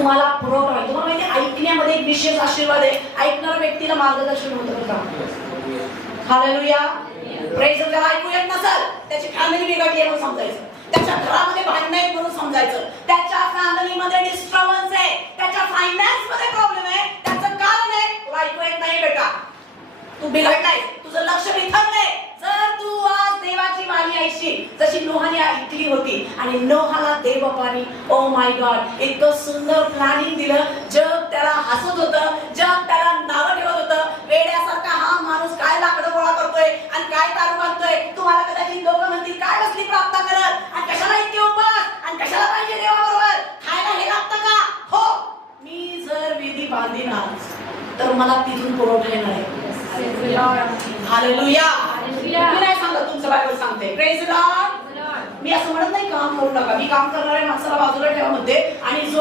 तुम्हाला पुरवठा होईल. तुम्हाला माहिती ऐकण्यामध्ये एक विशेष आशीर्वाद आहे. ऐकणाऱ्या व्यक्तीला मार्गदर्शन होतं का? हालेलुया. Praise the Lord. ऐकू येत नसेल त्याची फॅमिली बिघडली म्हणून समजायचं, त्याच्या घरामध्ये भांडण आहेत म्हणून समजायचं, त्याच्या फॅमिलीमध्ये डिस्टर्बन्स आहे, त्याच्या फायनान्स मध्ये प्रॉब्लेम आहे, त्याचं कारण आहे तुला ऐकू येत नाही बेटा, तू बिघडलाय, तुझं लक्ष बिथरलंय. जर तू आज देवाची वाणी ऐकशील जशी नोहाने ऐकली होती आणि नोहाला देवबापानी ओ माय गॉड इतकं सुंदर प्लॅनिंग दिलं. जग त्याला हसत होतं, जग त्याला नावं ठेवत होतं, वेड्यासारखा हा माणूस काय लाकडं गोळा करतोय आणि काय दारू बांधतोय. तुम्हाला कदाचित लोक म्हणतील काय बसली प्रार्थना करत आणि कशाला इतके उपास आणि कशाला पाहिजे देवाबरोबर, खायला हे लागतं का? हो, मी जर विधी बांधीन तर मला तिथून पुरवठा येणार आहे. हालेलुया. मी नाही सांगत, तुमचं बायबल सांगते. Praise the Lord. मी असं म्हणत नाही काम करू नका, मी काम करणाऱ्या माणसाला बाजूला ठेवा म्हणते आणि जो